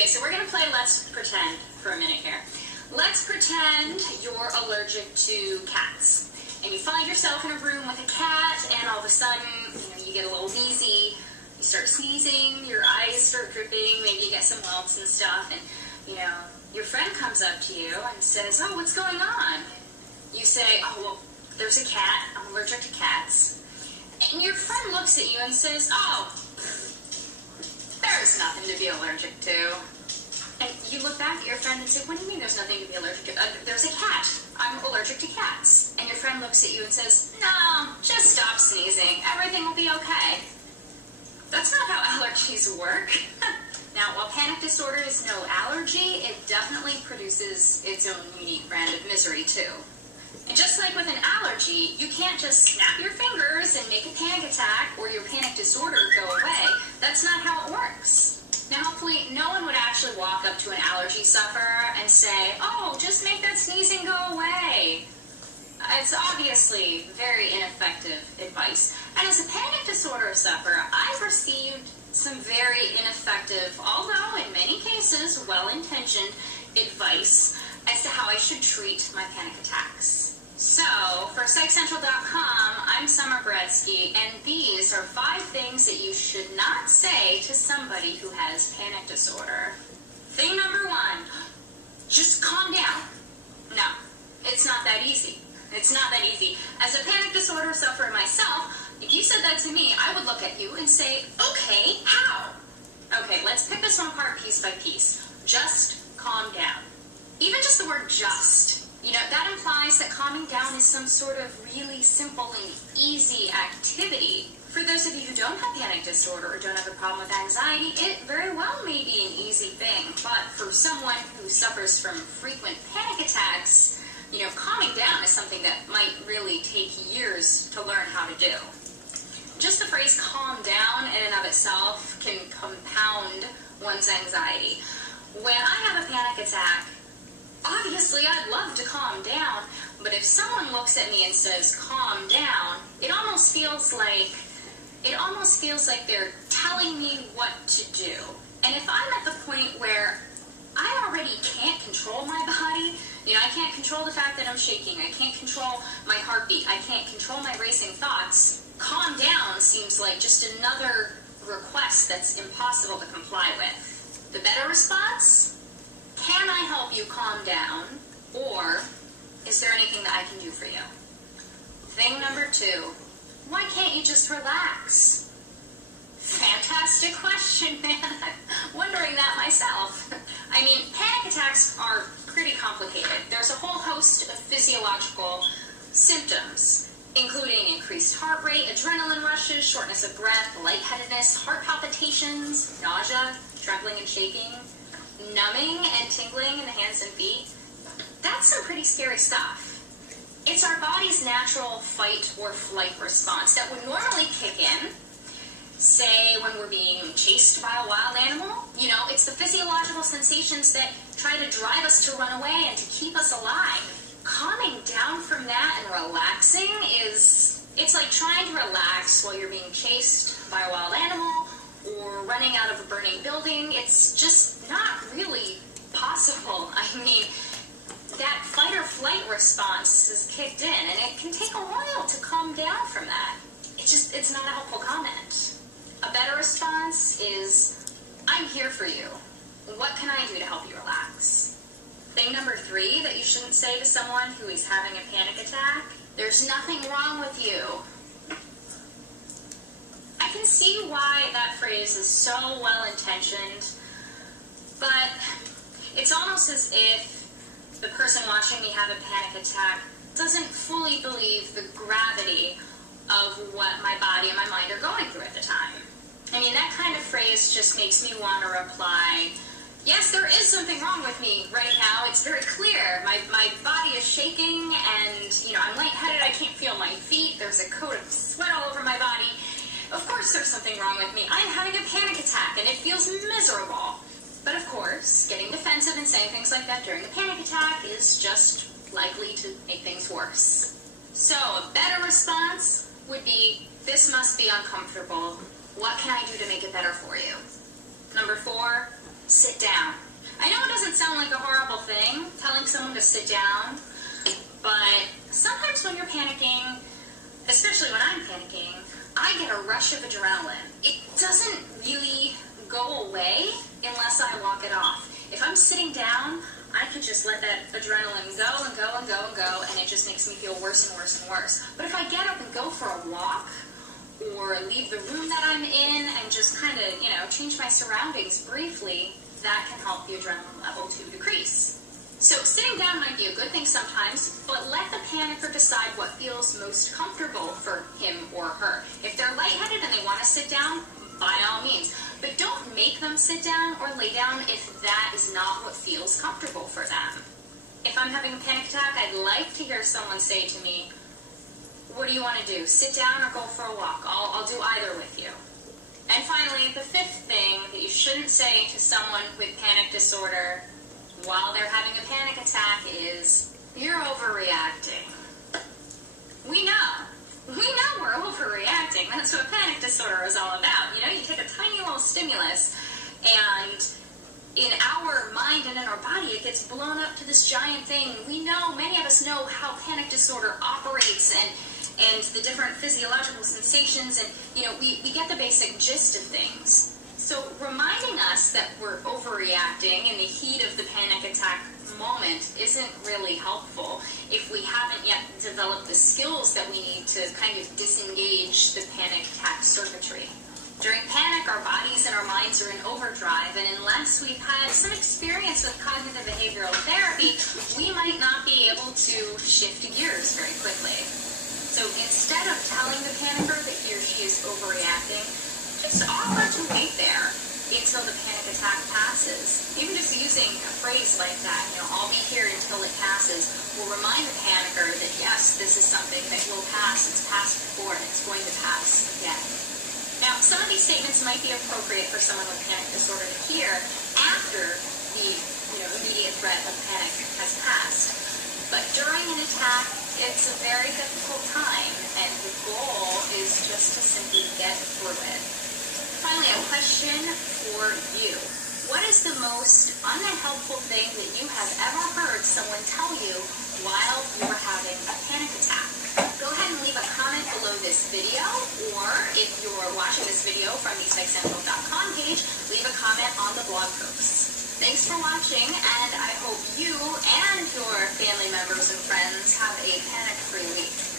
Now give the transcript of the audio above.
Okay, so we're going to play Let's Pretend for a minute here. Let's pretend you're allergic to cats. And you find yourself in a room with a cat, and all of a sudden, you get a little wheezy, you start sneezing, your eyes start dripping, maybe you get some welts and stuff, and, your friend comes up to you and says, "Oh, what's going on?" You say, "Oh, well, there's a cat, I'm allergic to cats." And your friend looks at you and says, "Oh, there's nothing to be allergic to." And you look back at your friend and say, "What do you mean there's nothing to be allergic to? There's a cat. I'm allergic to cats." And your friend looks at you and says, "No, just stop sneezing. Everything will be okay." That's not how allergies work. Now, while panic disorder is no allergy, it definitely produces its own unique brand of misery, too. And just like with an allergy, you can't just snap your fingers and make a panic attack or your panic disorder go away. That's not how it works. Now, hopefully, no one would actually walk up to an allergy sufferer and say, "Oh, just make that sneezing go away." It's obviously very ineffective advice. And as a panic disorder sufferer, I've received some very ineffective, although in many cases well-intentioned, advice as to how I should treat my panic attacks. So, for PsychCentral.com, I'm Summer Bretsky, and these are 5 things that you should not say to somebody who has panic disorder. Thing number 1, just calm down. No, it's not that easy. It's not that easy. As a panic disorder sufferer myself, if you said that to me, I would look at you and say, "Okay, how?" Okay, let's pick this one apart piece by piece. Just calm down. Even just the word just. That implies that calming down is some sort of really simple and easy activity. For those of you who don't have panic disorder or don't have a problem with anxiety, it very well may be an easy thing. But for someone who suffers from frequent panic attacks, calming down is something that might really take years to learn how to do. Just the phrase calm down in and of itself can compound one's anxiety. When I have a panic attack, obviously I'd love to calm down, but if someone looks at me and says calm down, it almost feels like they're telling me what to do. And if I'm at the point where I already can't control my body, I can't control the fact that I'm shaking, I can't control my heartbeat, I can't control my racing thoughts, calm down seems like just another request that's impossible to comply with. The better response? Can I help you calm down? Or is there anything that I can do for you? Thing number 2, why can't you just relax? Fantastic question, man. I'm wondering that myself. Panic attacks are pretty complicated. There's a whole host of physiological symptoms, including increased heart rate, adrenaline rushes, shortness of breath, lightheadedness, heart palpitations, nausea, trembling and shaking, numbing and tingling in the hands and feet. That's some pretty scary stuff. It's our body's natural fight or flight response that would normally kick in, say, when we're being chased by a wild animal. It's the physiological sensations that try to drive us to run away and to keep us alive. Calming down from that and relaxing it's like trying to relax while you're being chased by a wild animal or running out of a burning building. It's just not really possible. That fight or flight response is kicked in, and it can take a while to calm down from that. It's not a helpful comment. A better response is, "I'm here for you. What can I do to help you relax?" Thing number 3 that you shouldn't say to someone who is having a panic attack: "There's nothing wrong with you." I can see why that phrase is so well-intentioned, but it's almost as if the person watching me have a panic attack doesn't fully believe the gravity of what my body and my mind are going through at the time. That kind of phrase just makes me want to reply, "Yes, there is something wrong with me right now. It's very clear. My body is shaking, and, I'm lightheaded. I can't feel my feet. There's a coat of sweat all over my body. Of course there's something wrong with me. I'm having a panic attack, and it feels miserable." But of course, getting defensive and saying things like that during a panic attack is just likely to make things worse. So a better response would be, "This must be uncomfortable. What can I do to make it better for you?" Number 4, sit down. I know it doesn't sound like a horrible thing, telling someone to sit down, but sometimes when you're panicking, especially when I'm panicking, I get a rush of adrenaline. It doesn't really go away unless I walk it off. If I'm sitting down, I can just let that adrenaline go and go and go and go, and it just makes me feel worse and worse and worse. But if I get up and go for a walk, or leave the room that I'm in and just kind of, change my surroundings briefly, that can help the adrenaline level to decrease. So sitting down might be a good thing sometimes, but let the panicker decide what feels most comfortable for him or her. If they're lightheaded and they want to sit down, by all means. But don't make them sit down or lay down if that is not what feels comfortable for them. If I'm having a panic attack, I'd like to hear someone say to me, what do you want to do? Sit down or go for a walk? I'll do either with you. And finally, the fifth thing that you shouldn't say to someone with panic disorder while they're having a panic attack is, you're overreacting. We know we're overreacting. That's what panic disorder is all about. You take a tiny little stimulus, and in our mind and in our body, it gets blown up to this giant thing. We know, many of us know how panic disorder operates and the different physiological sensations, and we get the basic gist of things. So reminding us that we're overreacting in the heat of the panic attack moment isn't really helpful if we haven't yet developed the skills that we need to kind of disengage the panic attack circuitry. During panic, our bodies and our minds are in overdrive, and unless we've had some experience with cognitive behavioral therapy, we might not be able to shift gears very quickly. So instead of telling the panicker that he or she is overreacting, just offer to wait there until the panic attack passes. Even just using a phrase like that, I'll be here until it passes, will remind the panicker that yes, this is something that will pass. It's passed before and it's going to pass again. Now, some of these statements might be appropriate for someone with panic disorder to hear after the immediate threat of panic has passed. But during an attack, it's a very difficult time, and the goal is just to simply get through it. Finally, a question for you. What is the most unhelpful thing that you have ever heard someone tell you while you were having a panic attack? Go ahead and leave a comment below this video, or if you're watching this video from the psychcentral.com page, leave a comment on the blog post. Thanks for watching, and I hope you and your family members and friends have a panic-free week.